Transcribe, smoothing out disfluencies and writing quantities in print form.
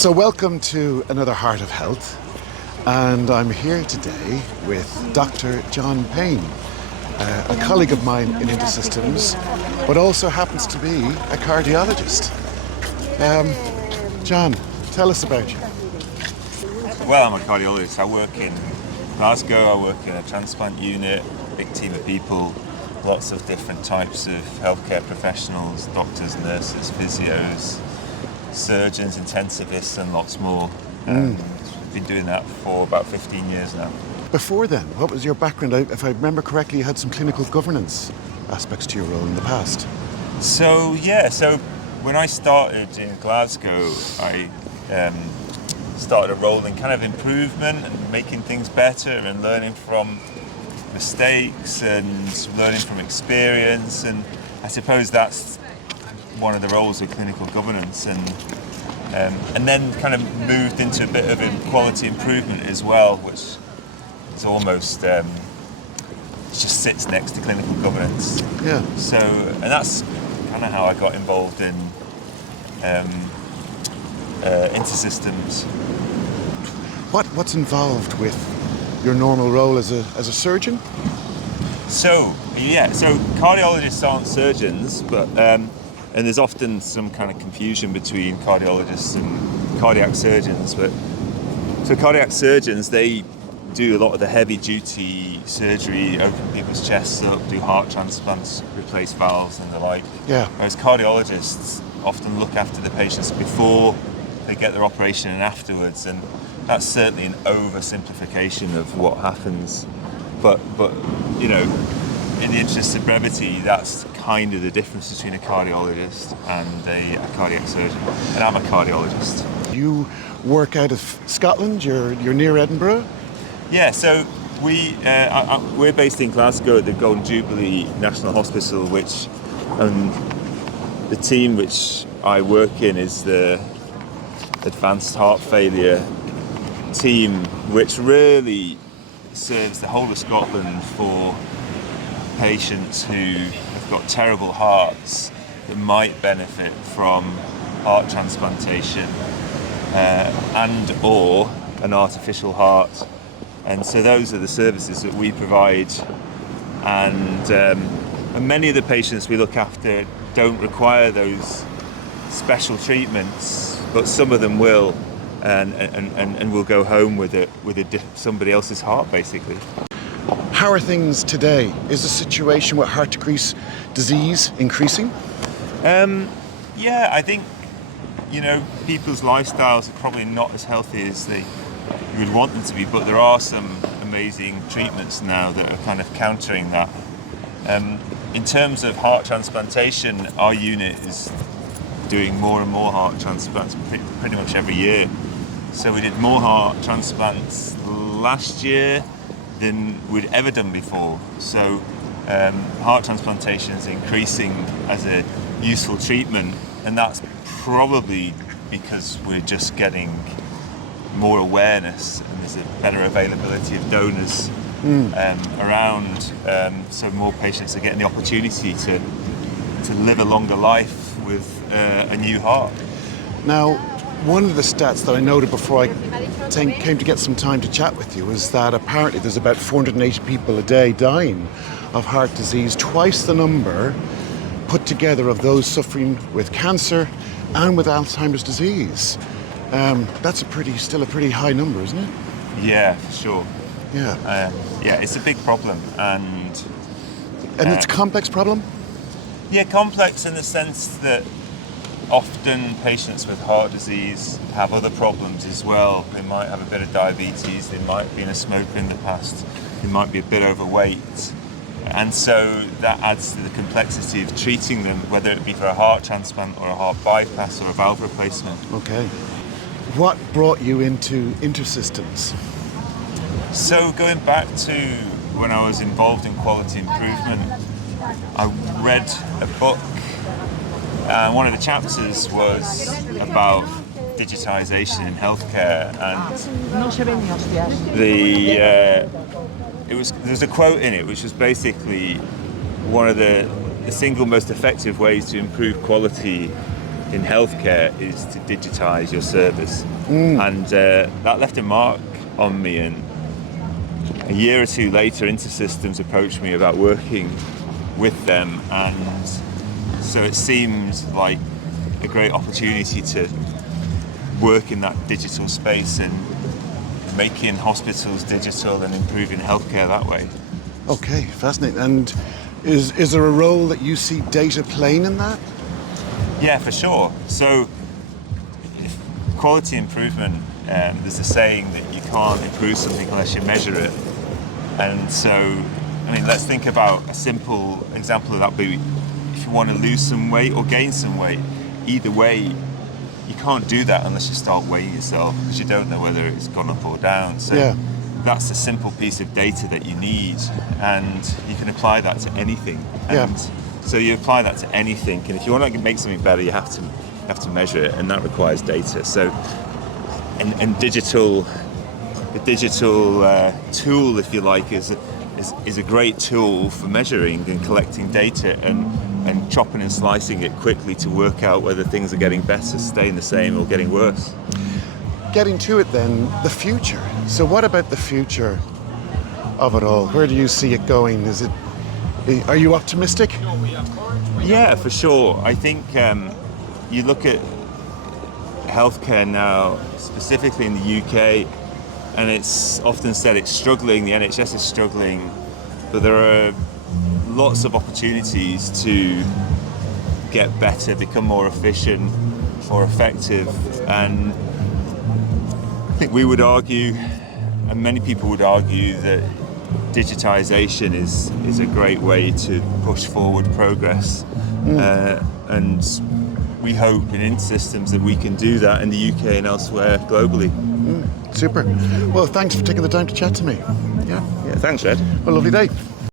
So welcome to another Heart of Health, and I'm here today with Dr. John Payne, a colleague of mine in InterSystems, but also happens to be a cardiologist. John, tell us about you. Well, I'm a cardiologist. I work in Glasgow, I work in a transplant unit, big team of people, lots of different types of healthcare professionals, doctors, nurses, physios, surgeons, intensivists, and lots more. I've been doing that for about 15 years now. Before then, what was your background? If I remember correctly, you had some clinical governance aspects to your role in the past. So when I started in Glasgow, I started a role in kind of improvement and making things better and learning from mistakes and learning from experience, and I suppose that's one of the roles of clinical governance, and then kind of moved into a bit of quality improvement as well, which is almost it just sits next to clinical governance. Yeah. So, and that's kind of how I got involved in InterSystems. What's involved with your normal role as a surgeon? So cardiologists aren't surgeons, but and there's often some kind of confusion between cardiologists and cardiac surgeons. But so cardiac surgeons, they do a lot of the heavy duty surgery, open people's chests up, do heart transplants, replace valves and the like. Yeah. Whereas cardiologists often look after the patients before they get their operation and afterwards, and that's certainly an oversimplification of what happens. But you know, in the interest of brevity, that's kind of the difference between a cardiologist and a cardiac surgeon. And I'm a cardiologist. You work out of Scotland. You're near Edinburgh. Yeah. So we're based in Glasgow at the Golden Jubilee National Hospital, which the team which I work in is the advanced heart failure team, which really serves the whole of Scotland for patients who have got terrible hearts that might benefit from heart transplantation and or an artificial heart. And so those are the services that we provide, and many of the patients we look after don't require those special treatments, but some of them will, and will go home with somebody else's heart, basically. How are things today? Is the situation with heart disease increasing? Yeah, I think, you know, people's lifestyles are probably not as healthy as you would want them to be, but there are some amazing treatments now that are kind of countering that. In terms of heart transplantation, our unit is doing more and more heart transplants pretty much every year. So we did more heart transplants last year than we'd ever done before. So heart transplantation is increasing as a useful treatment, and that's probably because we're just getting more awareness and there's a better availability of donors around, so more patients are getting the opportunity to live a longer life with a new heart. Now, one of the stats that I noted before I came to get some time to chat with you was that apparently there's about 480 people a day dying of heart disease, twice the number put together of those suffering with cancer and with Alzheimer's disease. That's still a pretty high number, isn't it? Yeah, for sure. Yeah. Yeah, it's a big problem, and it's a complex problem? Yeah, complex in the sense that often patients with heart disease have other problems as well. They might have a bit of diabetes, they might have been a smoker in the past, they might be a bit overweight. And so that adds to the complexity of treating them, whether it be for a heart transplant or a heart bypass or a valve replacement. Okay. What brought you into InterSystems? So going back to when I was involved in quality improvement, I read a book, and one of the chapters was about digitisation in healthcare, and there's a quote in it which was basically one of the single most effective ways to improve quality in healthcare is to digitize your service. And that left a mark on me. And a year or two later, InterSystems approached me about working with them. And so it seemed like a great opportunity to work in that digital space and making hospitals digital and improving healthcare that way. Okay, fascinating. And is there a role that you see data playing in that? Yeah, for sure. So quality improvement, there's a saying that you can't improve something unless you measure it. And so, I mean, let's think about a simple example of that. Be if you want to lose some weight or gain some weight, either way, you can't do that unless you start weighing yourself, because you don't know whether it's gone up or down. So that's a simple piece of data that you need, and you can apply that to anything. And so you apply that to anything, and if you want to make something better, you have to measure it, and that requires data. So, and the digital tool, if you like, is a great tool for measuring and collecting data and chopping and slicing it quickly to work out whether things are getting better, staying the same, or getting worse. Getting to it then, the future. So what about the future of it all? Where do you see it going? Are you optimistic? Yeah, for sure. I think you look at healthcare now, specifically in the UK, and it's often said it's struggling, the NHS is struggling, but there are lots of opportunities to get better, become more efficient, more effective. And I think we would argue, and many people would argue, that digitization is a great way to push forward progress. And we hope in InterSystems that we can do that in the UK and elsewhere globally. Super. Well, thanks for taking the time to chat to me. Yeah, thanks, Ed. Well, lovely day.